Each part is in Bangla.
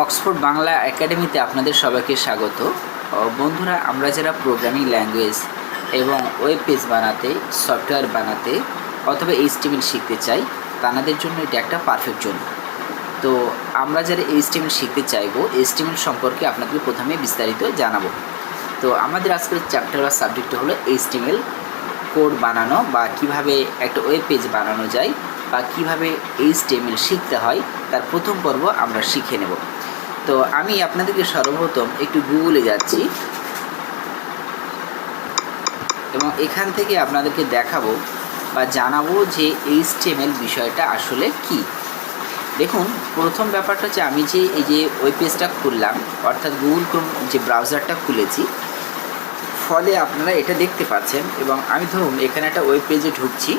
অক্সফোর্ড বাংলা একাডেমিতে আপনাদের সবাইকে স্বাগত। বন্ধুরা, আমরা যারা প্রোগ্রামিং ল্যাঙ্গুয়েজ এবং ওয়েব পেজ বানাতে, সফটওয়্যার বানাতে অথবা এইচটিএমএল শিখতে চাই, তাদের জন্য এটা একটা পারফেক্ট জোন। তো আমরা যারা এইচটিএমএল শিখতে চাইবো, এইচটিএমএল সম্পর্কে আপনাদের প্রথমে বিস্তারিত জানাবো। তো আমাদের আজকের চ্যাপ্টার বা সাবজেক্ট হলো এইচটিএমএল কোড বানানো বা কিভাবে একটা ওয়েব পেজ বানানো যায় বা কিভাবে এইচটিএমএল শিখতে হয়, তার প্রথম পর্ব আমরা শিখে নেব। তো আমি আপনাদেরকে সর্বপ্রথম একটু গুগলে যাচ্ছি এবং এখান থেকে আপনাদেরকে দেখাবো বা জানাবো যে এইচটিএমএল বিষয়টা আসলে কি। দেখুন, প্রথম ব্যাপারটা হচ্ছে আমি যে এই যে ওয়েব পেজটা খুললাম, অর্থাৎ গুগল ক্রোম যে ব্রাউজারটা খুলেছি, ফলে আপনারা এটা দেখতে পাচ্ছেন। এবং আমি ধরুন এখানে একটা ওয়েব পেজে ঢুকছি,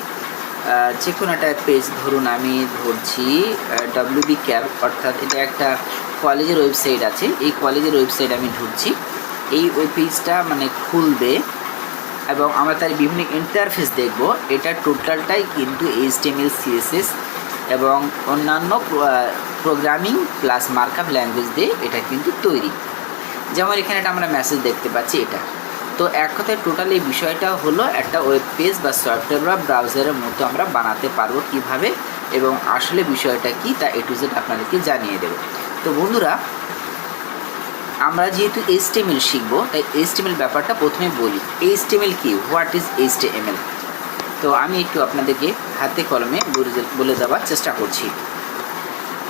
যে কোনো একটা পেজ ধরুন আমি ধরছি WB ক্যাব, অর্থাৎ এটা একটা কলেজের ওয়েবসাইট আছে। এই কলেজের ওয়েবসাইট আমি ঢুকছি, এই ওয়েব পেজটা মানে খুলবে এবং আমরা তার বিভিন্ন ইন্টারফেস দেখব। এটা টোটালটাই কিন্তু HTML, CSS এবং অন্যান্য প্রোগ্রামিং প্লাস মার্কআপ ল্যাঙ্গুয়েজ দিয়ে এটা কিন্তু তৈরি। যেমন এখানে একটা আমরা মেসেজ দেখতে পাচ্ছি এটা। তো এক কথায় টোটাল এই বিষয়টা হলো একটা ওয়েব পেজ বা সফটওয়্যার বা ব্রাউজারের মতো আমরা বানাতে পারবো কিভাবে, এবং আসলে বিষয়টা কি তা A to Z আপনাদেরকে জানিয়ে দেব। তো বন্ধুরা, আমরা যেহেতু HTML শিখবো, তাই HTML ব্যাপারটা প্রথমে বলি। HTML কি, হোয়াট ইজ HTML? তো আমি একটু আপনাদেরকে হাতে কলমে বলে দেওয়ার চেষ্টা করছি।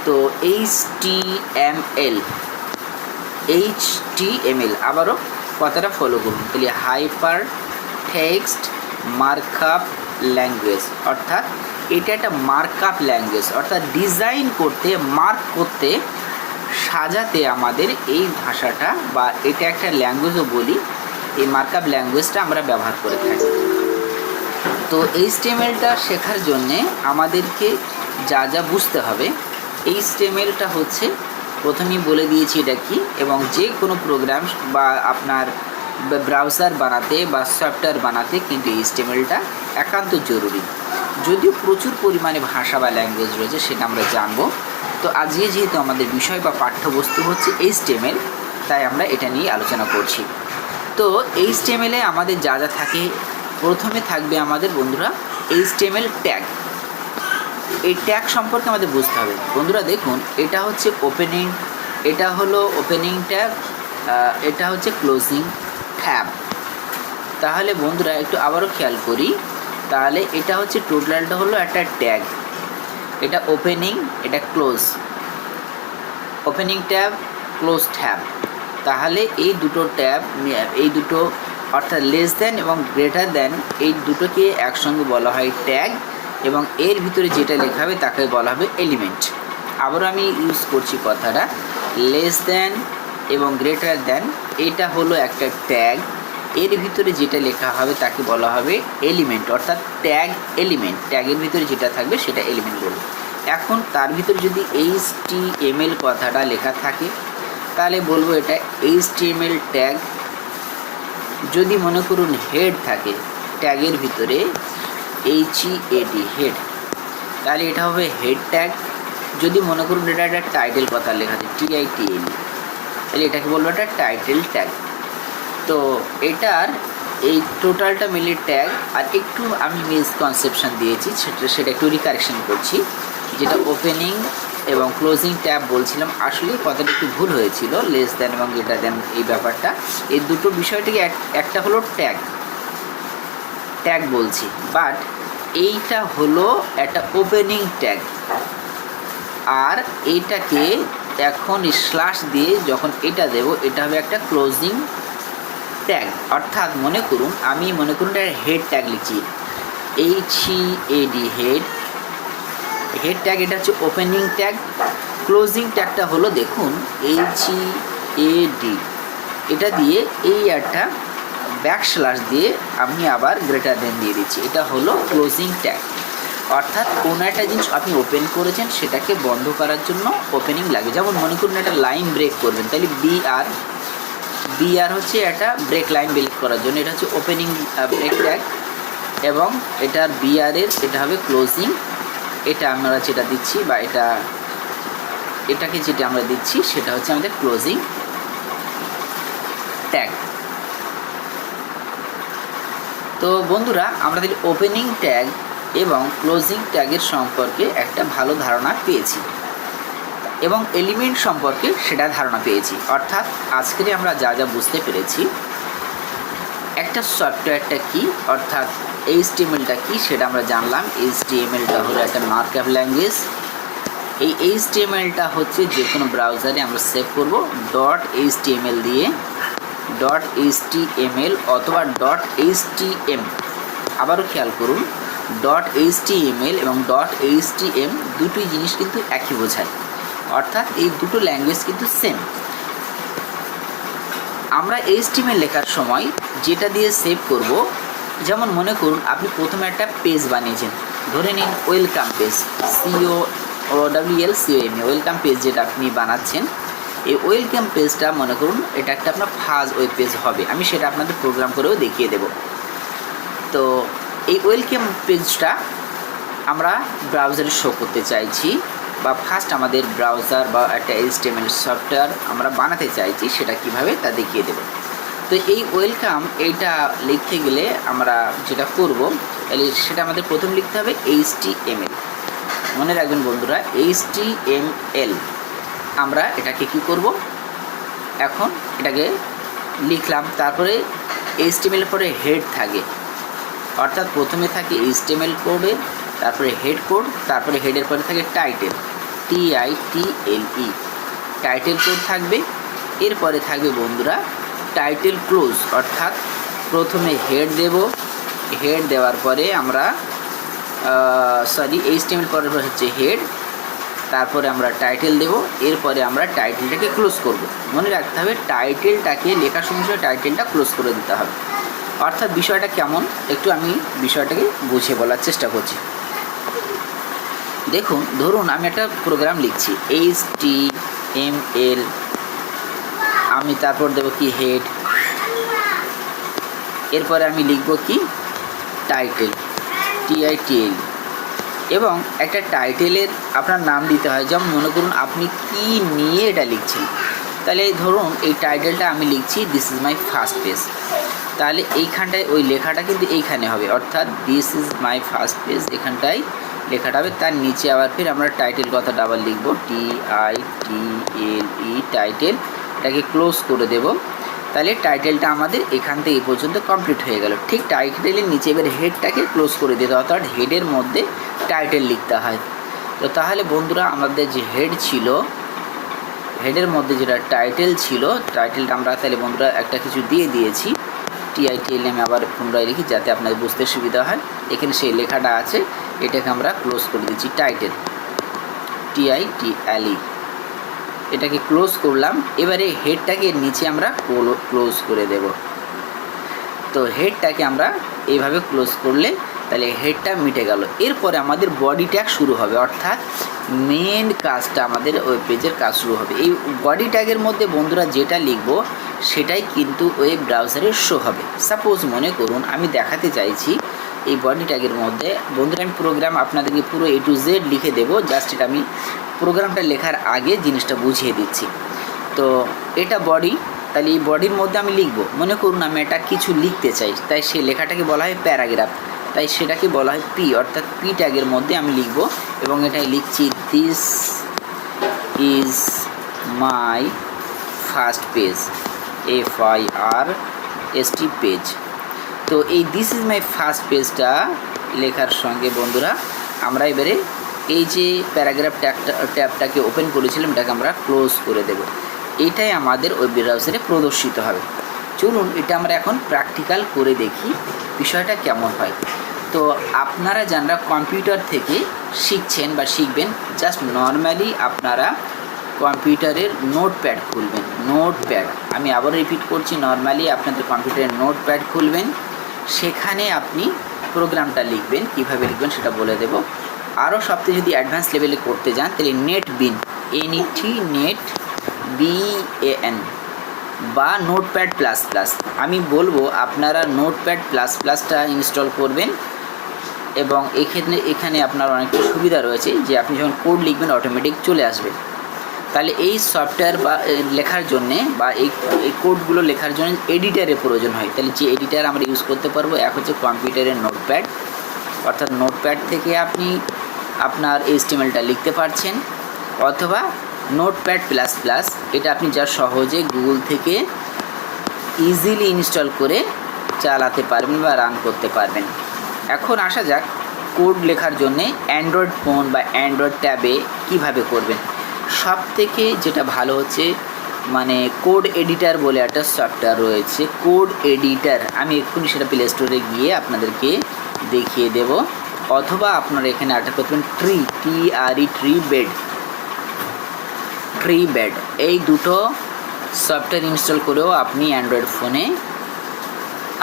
তো HTML আবারও কথাটা ফলো করুন, তাহলে হাইপার টেক্সট মার্কআপ ল্যাঙ্গুয়েজ, অর্থাৎ এটা একটা মার্কআপ ল্যাঙ্গুয়েজ, অর্থাৎ ডিজাইন করতে, মার্ক করতে, সাজাতে আমাদের এই ভাষাটা বা এটা একটা ল্যাঙ্গুয়েজও বলি, এই মার্কআপ ল্যাঙ্গুয়েজটা আমরা ব্যবহার করে থাকি। তো HTMLটা শেখার জন্যে আমাদেরকে যা যা বুঝতে হবে, HTMLটা হচ্ছে প্রথমেই বলে দিয়েছি এটা কি, এবং যে কোনো প্রোগ্রাম বা আপনার ব্রাউজার বানাতে বা সফটওয়্যার বানাতে কিন্তু HTMLটা একান্ত জরুরি। যদিও প্রচুর পরিমাণে ভাষা বা ল্যাঙ্গুয়েজ রয়েছে, সেটা আমরা জানবো। তো আজকে যেহেতু আমাদের বিষয় বা পাঠ্যবস্তু হচ্ছে HTML, তাই আমরা এটা নিয়ে আলোচনা করছি। তো HTML-এ আমাদের যা যা থাকে, প্রথমে থাকবে আমাদের বন্ধুরা HTML ট্যাগ। এই ট্যাগ সম্পর্কে আমাদের বুঝতে হবে। বন্ধুরা দেখুন, এটা হচ্ছে ওপেনিং, এটা হলো ওপেনিং ট্যাগ, এটা হচ্ছে ক্লোজিং ট্যাব। তাহলে বন্ধুরা একটু আবারও খেয়াল করি, তাহলে এটা হচ্ছে টোটালটা হলো একটা ট্যাগ। এটা ওপেনিং, এটা close, opening tab, close tab. তাহলে এই দুটো ট্যাব, এই দুটো অর্থাৎ লেস দেন এবং গ্রেটার দেন, এই দুটোকে একসঙ্গে বলা হয় ট্যাগ, এবং এর ভিতরে যেটা লেখা হবে তাকে বলা হবে এলিমেন্ট। আবারও আমি ইউজ করছি কথাটা, লেস দেন এবং গ্রেটার দেন, এটা হলো একটা ট্যাগ, এর ভিতরে যেটা লেখা হবে তাকে বলা হবে এলিমেন্ট, অর্থাৎ ট্যাগ এলিমেন্ট। ট্যাগের ভিতরে যেটা থাকবে সেটা এলিমেন্ট বলবো। এখন তার ভিতরে যদি HTML কথাটা লেখা থাকে, তাহলে বলবো এটা HTML ট্যাগ। যদি মনে করুন হেড থাকে, ট্যাগের ভিতরে HEAD, হেড, তাহলে এটা হবে হেড ট্যাগ। যদি মনে করুন এটা একটা টাইটেল কথা লেখা আছে TITLE, তাহলে এটাকে বলবো একটা টাইটেল ট্যাগ। তো এটার এই টোটালটা মিলে ট্যাগ। আর একটু আমি মিসকনসেপশন দিয়েছি, সেটা একটু রিকারেকশন করছি। যেটা ওপেনিং এবং ক্লোজিং ট্যাব বলছিলাম, আসলে কথাটা একটু ভুল হয়েছিল, লেস দেন এবং গ্রেটার দেন এই ব্যাপারটা, এই দুটো বিষয়টিকে একটা হলো ট্যাগ, ট্যাগ বলছি, বাট এইটা হলো একটা ওপেনিং ট্যাগ। আর এইটাকে এখন স্ল্যাশ দিয়ে যখন এটা দেব, এটা হবে একটা ক্লোজিং ট্যাগ। অর্থাৎ মনে করুন এটা হেড ট্যাগ লিখছি, HEAD, হেড, হেড ট্যাগ, এটা হচ্ছে ওপেনিং ট্যাগ। ক্লোজিং ট্যাগটা হলো দেখুন HEAD, এটা দিয়ে এই একটা ব্যাকস্ল্যাশ দিয়ে আমি আবার গ্রেটার দেন দিয়ে দিচ্ছি, এটা হলো ক্লোজিং ট্যাগ। অর্থাৎ কোনো একটা জিনিস আপনি ওপেন করেছেন, সেটাকে বন্ধ করার জন্য ওপেনিং লাগে। যেমন মনে করুন একটা লাইন ব্রেক করবেন, তাহলে BR হচ্ছে একটা ব্রেক লাইন ব্রেক করার জন্য, এটা হচ্ছে ওপেনিং ব্রেক ট্যাগ, এবং এটার BR এর এটা হবে ক্লোজিং। এটা আমরা যেটা দিচ্ছি বা এটা এটাকে যেটা আমরা দিচ্ছি সেটা হচ্ছে আমাদের ক্লোজিং ট্যাগ। তো বন্ধুরা, আমরা তাহলে ওপেনিং ট্যাগ এবং ক্লোজিং ট্যাগের সম্পর্কে একটা ভালো ধারণা পেয়েছি এবং এলিমেন্ট সম্পর্কে সেটা ধারণা পেয়েছি। অর্থাৎ আজকে আমরা যা যা বুঝতে পেরেছি, একটা সফটওয়্যারটা কি, অর্থাৎ HTML-টা কি সেটা আমরা জানলাম। HTML-টা হলো একটা মার্কআপ ল্যাঙ্গুয়েজ। এই HTML-টা হচ্ছে যে কোনো ব্রাউজারে আমরা সেভ করব .html দিয়ে, .html অথবা .htm। আবারও খেয়াল করুন, .html এবং .htm দুটি জিনিস কিন্তু একই বোঝায়, অর্থাৎ এই দুটো ল্যাঙ্গুয়েজ কিন্তু সেম। আমরা HTML লেখার সময় যেটা দিয়ে সেভ করব, যেমন মনে করুন আপনি প্রথমে একটা পেজ বানিয়েছেন, ধরে নিন welcome page, COWLCOM, welcome page যেটা আপনি বানাচ্ছেন, এই ওয়েলকাম পেজটা মনে করুন এটা একটা আপনার ফার্স্ট ওয়েব পেজ হবে। আমি সেটা আপনাদের প্রোগ্রাম করেও দেখিয়ে দেব। তো এই ওয়েলকাম পেজটা আমরা ব্রাউজারে শো করতে চাইছি, বা ফার্স্ট আমাদের ব্রাউজার বা একটা HTML সফটওয়্যার আমরা বানাতে চাইছি, সেটা কিভাবে তা দেখিয়ে দেব। তো এই ওয়েলকাম এইটা লিখতে গেলে আমরা যেটা করব, সেটা আমাদের প্রথম লিখতে হবে HTML। মনে রাখবেন বন্ধুরা, HTML। আমরা এটাকে কি করব, এখন এটাকে লিখলাম, তারপরে HTML পরে হেড থাকে, অর্থাৎ প্রথমে থাকে HTML কোডে, তারপরে হেড কোড, তারপরে হেডের পরে থাকে টাইটেল, TITLE, টাইটেল কোড থাকবে। এরপরে থাকবে বন্ধুরা টাইটেল ক্লোজ, অর্থাৎ প্রথমে হেড দেব, হেড দেওয়ার পরে আমরা HTML পরে হচ্ছে হেড, তারপরে আমরা টাইটেল দেব, এরপরে আমরা টাইটেলটাকে ক্লোজ করব। মনে রাখতে হবে টাইটেলটাকে লেখার সময় টাইটেলটা ক্লোজ করে দিতে হবে। অর্থাৎ বিষয়টা কেমন, একটু আমি বিষয়টাকে বুঝিয়ে বলার চেষ্টা করছি। দেখুন, ধরুন আমি একটা প্রোগ্রাম লিখছি HTML, আমি তারপর দেব কি হেড, এরপরে আমি লিখব কি টাইটেল, TITL, এবং একটা টাইটেলের আপনার নাম দিতে হয়। যেমন মনে করুন আপনি কি নিয়ে এটা লিখছেন, তাহলে ধরুন এই টাইটেলটা আমি লিখছি this is my first page, তাহলে এইখানটায় ওই লেখাটা কিন্তু এইখানে হবে, অর্থাৎ this is my first page, এখানটায় লেখাটা হবে। তার নিচে আবার ফির আমরা টাইটেল কথাটা আবার লিখব TITLE, টাইটেল, এটাকে ক্লোজ করে দেব। তাহলে টাইটেলটা আমাদের এখান থেকে এই পর্যন্ত কমপ্লিট হয়ে গেল। ঠিক টাইটেলের নিচে এবার হেডটাকে ক্লোজ করে দিতে, অর্থাৎ হেডের মধ্যে টাইটেল লিখতে হয়। তো তাহলে বন্ধুরা, আমাদের যে হেড ছিল, হেডের মধ্যে যেটা টাইটেল ছিল, টাইটেলটা আমরা তাহলে বন্ধুরা একটা কিছু দিয়ে দিয়েছি, TITL আমি আবার পুনরায় লিখি যাতে আপনাদের বুঝতে সুবিধা হয়। এখানে সেই লেখাটা আছে, এটাকে আমরা ক্লোজ করে দিচ্ছি টাইটেল, TITLE, এটাকে ক্লোজ করলাম। এবারে হেডটাকে নিচে আমরা ক্লোজ করে দেব। তো হেডটাকে আমরা এইভাবে ক্লোজ করলে তাহলে হেডটা মিটে গেল। এরপরে আমাদের বডি ট্যাগ শুরু হবে, অর্থাৎ মেন কাজটা আমাদের ওয়েব পেজের কাজ শুরু হবে। এই বডি ট্যাগের মধ্যে বন্ধুরা যেটা লিখব সেটাই কিন্তু ওয়েব ব্রাউজারে শো হবে। সাপোজ মনে করুন আমি দেখাতে চাইছি এই বডি ট্যাগের মধ্যে, বন্ধুরা আমি প্রোগ্রাম আপনাদেরকে পুরো A to Z লিখে দেবো, জাস্ট এটা আমি প্রোগ্রামটা লেখার আগে জিনিসটা বুঝিয়ে দিচ্ছি। তো এটা বডি, তাহলে এই বডির মধ্যে আমি লিখব, মনে করুন আমি এটা কিছু লিখতে চাই, তাই সেই লেখাটাকে বলা হয় প্যারাগ্রাফ, তাই সেটাকে বলা হয় P, অর্থাৎ P ট্যাগের মধ্যে আমি লিখব এবং এটাই লিখছি this is my first page, FIRST page. তো এই দিস ইজ মাই ফার্স্ট পেজটা লেখার সঙ্গে বন্ধুরা আমরা এবারে এই যে প্যারাগ্রাফ ট্যাবটাকে ওপেন করেছিলাম এটাকে আমরা ক্লোজ করে দেব। এটাই আমাদের ওয়েব ব্রাউজারে প্রদর্শিত হবে। চলুন এটা আমরা এখন প্র্যাকটিক্যাল করে দেখি বিষয়টা কেমন হয়। তো আপনারা যারা কম্পিউটার থেকে শিখছেন বা শিখবেন, জাস্ট নর্মালি আপনারা কম্পিউটারের নোটপ্যাড খুলবেন, নোটপ্যাড, আমি আবার রিপিট করছি, নর্মালি আপনাদের কম্পিউটারের নোটপ্যাড খুলবেন, সেখানে আপনি প্রোগ্রামটা লিখবেন, কিভাবে লিখবেন সেটা বলে দেব। আরও সবথেকে যদি অ্যাডভান্স লেভেলে করতে যান তাহলে নেটবিন, NETBAN বা নোটপ্যাড প্লাস প্লাস, আমি বলবো আপনারা নোটপ্যাড প্লাস প্লাসটা ইনস্টল করবেন। এবং এখানে আপনার অনেকটা সুবিধা রয়েছে যে আপনি যখন কোড লিখবেন অটোমেটিক চলে আসবে। তাহলে এই সফটওয়্যার বা লেখার জন্যে বা এই কোডগুলো লেখার জন্য এডিটারের প্রয়োজন হয়। তাহলে যে এডিটার আমরা ইউজ করতে পারবো, এক হচ্ছে কম্পিউটারের নোটপ্যাড, অর্থাৎ নোটপ্যাড থেকে আপনি আপনার HTML-টা লিখতে পারছেন, অথবা নোটপ্যাড প্লাস প্লাস, এটা আপনি যা সহজে গুগল থেকে ইজিলি ইনস্টল করে চালাতে পারবেন বা রান করতে পারবেন। এখন আসা যাক কোড লেখার জন্যে অ্যান্ড্রয়েড ফোন বা অ্যান্ড্রয়েড ট্যাবে কিভাবে করবেন। সব থেকে যেটা ভালো হচ্ছে মানে কোড এডিটার বলে একটা সফটওয়্যার রয়েছে, কোড এডিটার। আমি এক্ষুনি সেটা প্লে স্টোরে গিয়ে আপনাদেরকে দেখিয়ে দেব, অথবা আপনারা এখানে আটা করবেন ট্রি বেড। এই দুটো সফটওয়্যার ইনস্টল করেও আপনি অ্যান্ড্রয়েড ফোনে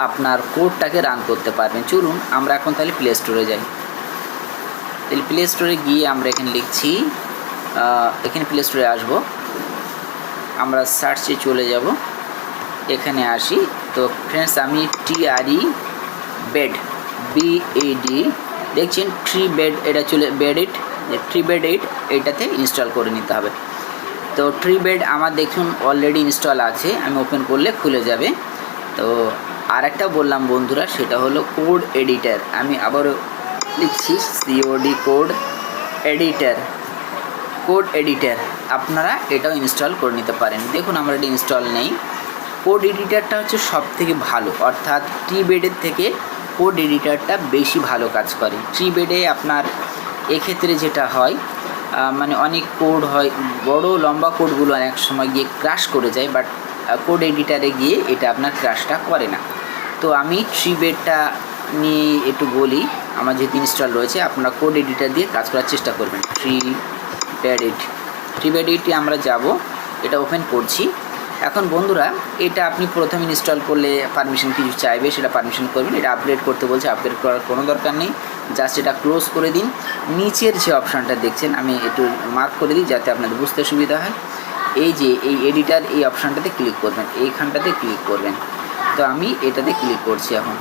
আপনার কোডটাকে রান করতে পারবেন। চলুন আমরা এখন তাহলে প্লে স্টোরে যাই। তাহলে প্লে স্টোরে গিয়ে আমরা এখানে লিখছি, এখানে প্লে স্টোরে আসবো, আমরা সার্চে চলে যাব, এখানে আসি। তো ফ্রেন্ডস আমি TRE বেড BED দেখছেন ট্রি বেড, এটা চলে ট্রি বেড 8 এটাতে ইনস্টল করে নিতে হবে। তো ট্রি বেড আমার দেখুন অলরেডি ইনস্টল আছে, আমি ওপেন করলে খুলে যাবে। তো আর একটা বললাম বন্ধুরা, সেটা হলো কোড এডিটার। আমি আবারও লিখছি COD কোড এডিটার, আপনারা এটাও ইনস্টল করে নিতে পারেন। দেখুন আমার এটা ইনস্টল নেই। কোড এডিটারটা হচ্ছে সব থেকে ভালো, অর্থাৎ ট্রি বেডের থেকে কোড এডিটারটা বেশি ভালো কাজ করে। ট্রি বেডে আপনার এক্ষেত্রে যেটা হয় মানে অনেক কোড হয়, বড় লম্বা কোডগুলো অনেক সময় গিয়ে ক্রাশ করে যায়, বাট কোড এডিটারে গিয়ে এটা আপনার ক্রাশটা করে না। তো আমি ট্রি বেডটা নিয়ে একটু বলি, আমার যেহেতু ইনস্টল রয়েছে, আপনারা কোড এডিটার দিয়ে কাজ করার চেষ্টা করবেন। ট্রি বেড 8 আমরা যাব, এটা ওপেন করছি। এখন বন্ধুরা এটা আপনি প্রথম ইনস্টল করলে পারমিশন কিছু চাইবে, সেটা পারমিশন করবেন। এটা আপগ্রেড করতে বলছে, আপগ্রেড করার কোনো দরকার নেই, জাস্ট এটা ক্লোজ করে দিন। নিচের যে অপশানটা দেখছেন আমি একটু মার্ক করে দিই যাতে আপনাদের বুঝতে সুবিধা হয়। এই যে এই এডিটার, এই অপশানটাতে ক্লিক করবেন, এইখানটাতে ক্লিক করবেন। তো আমি এটাতে ক্লিক করছি এখন।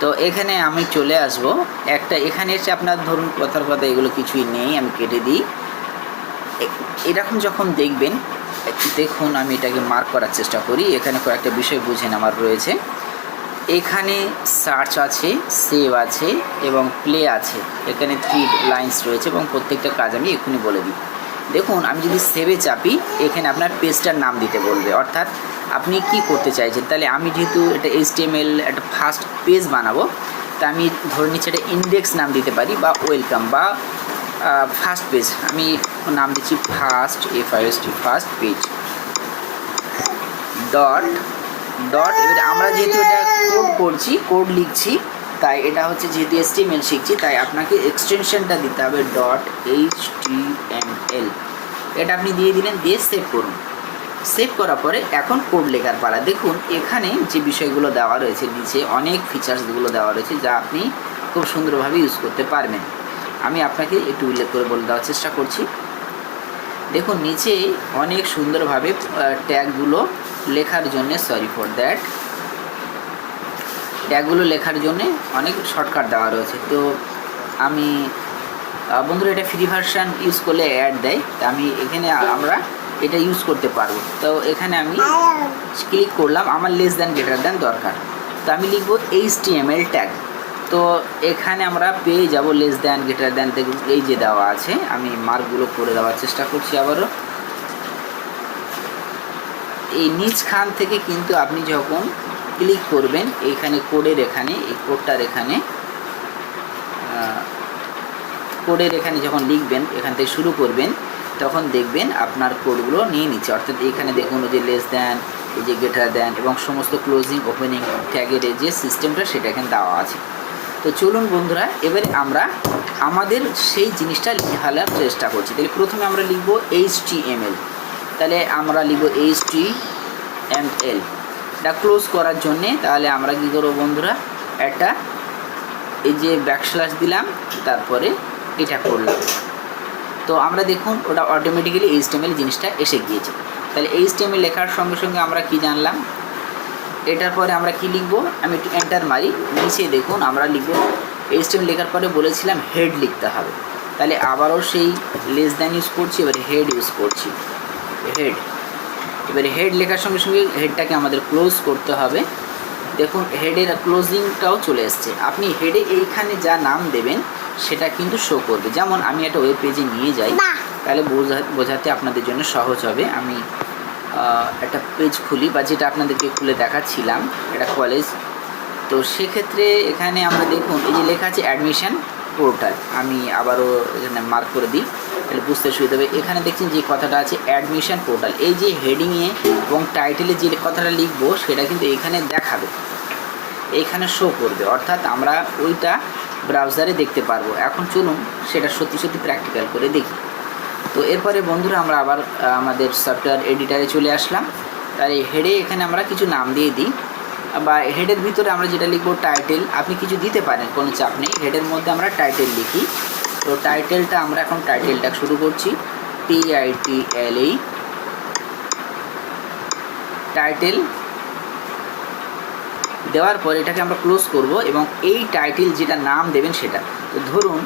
তো এখানে আমি চলে আসব একটা, এখানে এসে আপনার ধরুন কথার কথা এগুলো কিছুই নেই, আমি কেটে দিই। এরকম যখন দেখবেন, দেখুন আমি এটাকে মার্ক করার চেষ্টা করি। এখানে কয়েকটা বিষয় বুঝেন আমার রয়েছে। এখানে সার্চ আছে, সেভ আছে এবং প্লে আছে। এখানে 3 লাইন্স রয়েছে এবং প্রত্যেকটা কাজ আমি এক্ষুনি বলে দিই। দেখুন আমি যদি সেভে চাপি, এখানে আপনার পেজটার নাম দিতে বলবে, অর্থাৎ আপনি কি করতে চাইছেন। তাহলে আমি যেহেতু এটা HTML একটা ফার্স্ট পেজ বানাবো, তা আমি ধরে নিচ্ছি এটা ইন্ডেক্স নাম দিতে পারি, বা ওয়েলকাম, বা ফার্স্ট পেজ। আমি নাম দিচ্ছি ফার্স্ট ফার্স্ট পেজ ডট। এবারে আমরা যেহেতু এটা কোড করছি, কোড লিখছি, তাই এটা হচ্ছে যেহেতু HTML শিখছি, তাই আপনাকে এক্সটেনশনটা দিতে হবে .html। এটা আপনি দিয়ে দিলেন, দিয়ে সেভ করুন। সেভ করার পরে এখন কোড লেখার পালা। দেখুন এখানে যে বিষয়গুলো দেওয়া রয়েছে, নিচে অনেক ফিচার্সগুলো দেওয়া রয়েছে যা আপনি খুব সুন্দরভাবে ইউজ করতে পারবেন। আমি আপনাকে একটু উল্লেখ করে বলে দেওয়ার চেষ্টা করছি। দেখুন নিচে অনেক সুন্দরভাবে ট্যাগগুলো লেখার জন্য, ট্যাগগুলো লেখার জন্য অনেক শর্টকাট দেওয়া রয়েছে। তো আমি বন্ধুরা এটা ফ্রি ভার্সান ইউজ করলে অ্যাড দেয়, তা আমি এখানে আমরা এটা ইউজ করতে পারবো। তো এখানে আমি ক্লিক করলাম, আমার লেস দ্যান গ্রেটার দ্যান দরকার, তো আমি লিখবো HTML ট্যাগ। তো এখানে আমরা পেয়ে যাব লেস দ্যান গ্রেটার দ্যান থেকে এই যে দেওয়া আছে, আমি মার্কগুলো করে দেওয়ার চেষ্টা করছি আবারও। এই নিচখান থেকে কিন্তু আপনি যখন ক্লিক করবেন, এইখানে কোডের এখানে, এই কোডটার এখানে যখন লিখবেন, এখান থেকে শুরু করবেন, তখন দেখবেন আপনার কোডগুলো নিয়ে নিচ্ছে। অর্থাৎ এখানে দেখুন যে লেস দ্যান, এই যে গ্রেটার দ্যান এবং সমস্ত ক্লোজিং ওপেনিং ট্যাগের যে সিস্টেমটা সেটা এখানে দেওয়া আছে। তো চলুন বন্ধুরা, এবারে আমরা আমাদের সেই জিনিসটা লেখার চেষ্টা করছি। তাহলে প্রথমে আমরা লিখব HTML। তাহলে আমরা লিখব HTML, এটা ক্লোজ করার জন্যে। তাহলে আমরা কী করবো বন্ধুরা, একটা এই যে ব্যাকস্ল্যাশ দিলাম, তারপরে এটা করলাম। তো আমরা দেখুন ওটা অটোমেটিক্যালি HTML জিনিসটা এসে গিয়েছে। তাহলে HTML লেখার সঙ্গে সঙ্গে আমরা কি জানলাম, এটার পরে আমরা কি লিখব, আমি একটু এন্টার মারি। নিচে দেখুন আমরা লিখব HTML লেখার পরে বলেছিলাম হেড লিখতে হবে। তাহলে আবারও সেই লেস দ্যান ইউজ করছি, এবারে হেড ইউজ করছি, হেড। এবারে হেড লেখার সঙ্গে সঙ্গে হেডটাকে আমাদের ক্লোজ করতে হবে। দেখুন হেডের ক্লোজিংটাও চলে এসছে। আপনি হেডে এইখানে যা নাম দেবেন সেটা কিন্তু শো করবে। যেমন আমি একটা ওয়েব পেজে নিয়ে যাই, তাহলে বোঝাতে আপনাদের জন্য সহজ হবে। আমি একটা পেজ খুলি, বা যেটা আপনাদেরকে খুলে দেখাচ্ছিলাম, এটা কলেজ। তো সেক্ষেত্রে এখানে আমরা দেখুন এই যে লেখা আছে অ্যাডমিশন পোর্টাল, আমি আবারও এখানে মার্ক করে দিই, তাহলে বুঝতে সুবিধা হবে। এখানে দেখছেন যে কথাটা আছে অ্যাডমিশন পোর্টাল, এই যে হেডিংয়ে এবং টাইটেলে যে কথাটা লিখবো সেটা কিন্তু এখানে দেখাবে, এইখানে শো করবে, অর্থাৎ আমরা ওইটা ব্রাউজারে দেখতে পারবো। এখন চলুন সেটা সত্যি সত্যি প্র্যাকটিক্যাল করে দেখি। তো এরপরে বন্ধুরা আমরা আবার আমাদের সফটওয়্যার এডিটারে চলে আসলাম। তার এই হেডে এখানে আমরা কিছু নাম দিয়ে দিই, বা হেডের ভিতরে আমরা যেটা লিখবো টাইটেল, আপনি কিছু দিতে পারেন, কোনো চাপ নেই। হেডের মধ্যে আমরা টাইটেল লিখি। তো টাইটেলটা আমরা এখন টাইটেলটা শুরু করছি, TITLE, টাইটেল দেওয়ার পর এটাকে আমরা ক্লোজ করব, এবং এই টাইটেল যেটা নাম দেবেন সেটা, তো ধরুন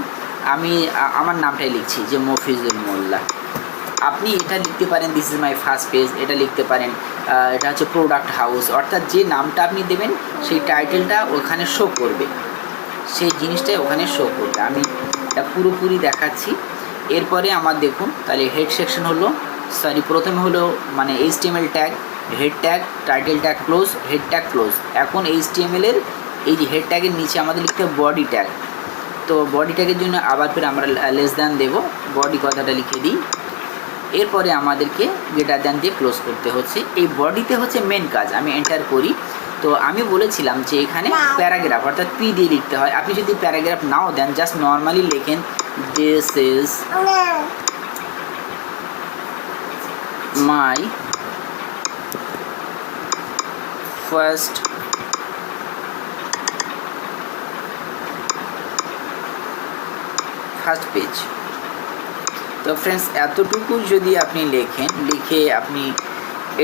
আমি আমার নামটাই লিখছি যে মফিজুল মোল্লা। আপনি এটা লিখতে পারেন this is my first page, এটা লিখতে পারেন এটা হচ্ছে প্রোডাক্ট হাউস, অর্থাৎ যে নামটা আপনি দেবেন সেই টাইটেলটা ওখানে শো করবে, সেই জিনিসটাই ওখানে শো করবে। আমি এটা পুরোপুরি দেখাচ্ছি। এরপরে আমার দেখুন তাহলে হেড সেকশন হলো, প্রথমে হলো মানে HTML tag, head tag, title tag close, head tag close. এখন HTML এর এই যে হেড ট্যাগের নিচে আমাদের লিখতে হবে বডি ট্যাগ। তো বডি ট্যাগের জন্য আবার ফের আমরা লেস দ্যান দেবো, বডি কথাটা লিখে দিই। এরপরে আমাদেরকে গ্রেটার দ্যান দিয়ে ক্লোজ করতে হচ্ছে। এই বডিতে হচ্ছে মেন কাজ, আমি এন্টার করি। তো আমি বলেছিলাম যে এখানে প্যারাগ্রাফ অর্থাৎ পি দিয়ে লিখতে হয়। আপনি যদি প্যারাগ্রাফ নাও দেন, জাস্ট নর্মালি লেখেন this is my first page. তো ফ্রেন্ডস এতটুকু যদি আপনি লেখেন, লিখে আপনি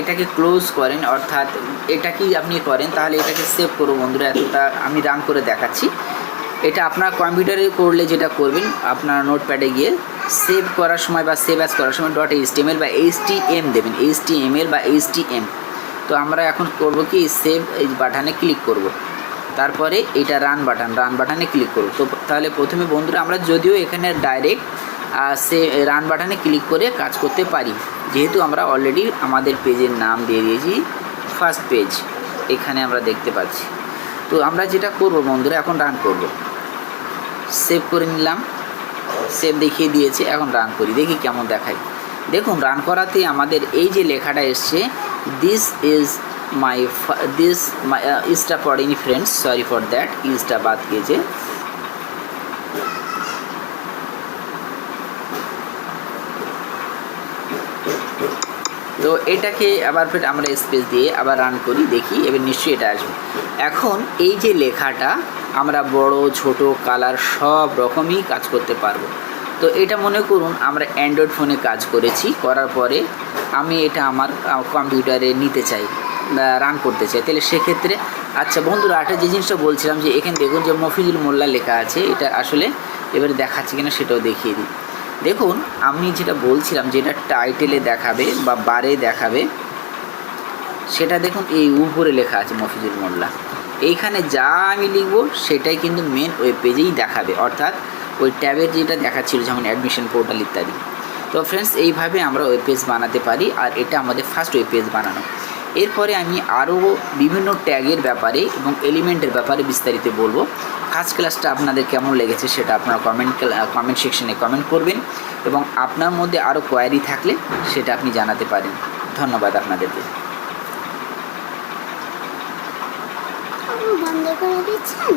এটাকে ক্লোজ করেন, অর্থাৎ এটা কি আপনি করেন, তাহলে এটাকে সেভ করবো বন্ধুরা। এতটা আমি রান করে দেখাচ্ছি। এটা আপনার কম্পিউটারে করলে যেটা করবেন, আপনার নোটপ্যাডে গিয়ে সেভ করার সময় বা সেভ অ্যাজ করার সময় .html বা HTM দেবেন, HTML বা HTM। তো আমরা এখন করব কি, সেভ এই বাটনে ক্লিক করব, তারপরে এটা রান বাটনে ক্লিক করব। তো তাহলে প্রথমে বন্ধুরা আমরা যদিও এখানে ডাইরেক্ট সে রান বাটনে ক্লিক করে কাজ করতে পারি, যেহেতু আমরা অলরেডি আমাদের পেজের নাম দিয়ে দিয়েছি ফার্স্ট পেজ, এখানে আমরা দেখতে পাচ্ছি। তো আমরা যেটা করব বন্ধুরা, এখন রান করব, সেভ করে নিলাম, সেভ দেখিয়ে দিয়েছে। এখন রান করি, দেখি কেমন দেখায়। দেখুন রান করাতে আমাদের এই যে লেখাটা এসছে, দিস ইজ মাই ইজটা পড়েনি ফ্রেন্ডস, সরি ফর দ্যাট, ইজটা বাদ গিয়েছে। তো এটাকে আবার ফের আমরা স্পেস দিয়ে আবার রান করি, দেখি এবার নিশ্চয়ই এটা আসবে। এখন এই যে লেখাটা আমরা বড় ছোট কালার সব রকমই কাজ করতে পারবো। তো এটা মনে করুন আমরা অ্যান্ড্রয়েড ফোনে কাজ করেছি, করার পরে আমি এটা আমার কম্পিউটারে নিতে চাই, রান করতে চাই, তাহলে সেক্ষেত্রে আচ্ছা বন্ধুরা একটা যে জিনিসটা বলছিলাম যে এখানে দেখুন যে মফিজুল মোল্লা লেখা আছে, এটা আসলে এবারে দেখাচ্ছে কিনা সেটাও দেখিয়ে দিই। দেখুন আমি যেটা বলছিলাম যেটা টাইটেলে দেখাবে বা বারে দেখাবে, সেটা দেখুন এই উপরে লেখা আছে মফিজুল মোল্লা। এইখানে যা আমি লিখব সেটাই কিন্তু মেন ওয়েব পেজেই দেখাবে, অর্থাৎ ওই ট্যাবের যেটা দেখাচ্ছিল যেমন অ্যাডমিশন পোর্টাল ইত্যাদি। তো ফ্রেন্ডস এইভাবে আমরা ওয়েব পেজ বানাতে পারি, আর এটা আমাদের ফার্স্ট ওয়েব পেজ বানানো। এরপরে আমি আরও বিভিন্ন ট্যাগের ব্যাপারে এবং এলিমেন্টের ব্যাপারে বিস্তারিত বলবো। ফার্স্ট ক্লাসটা আপনাদের কেমন লেগেছে সেটা আপনারা কমেন্ট সেকশনে কমেন্ট করবেন, এবং আপনার মধ্যে আরও কোয়ারি থাকলে সেটা আপনি জানাতে পারেন। ধন্যবাদ আপনাদেরকে। বন্ধ করে দিচ্ছেন।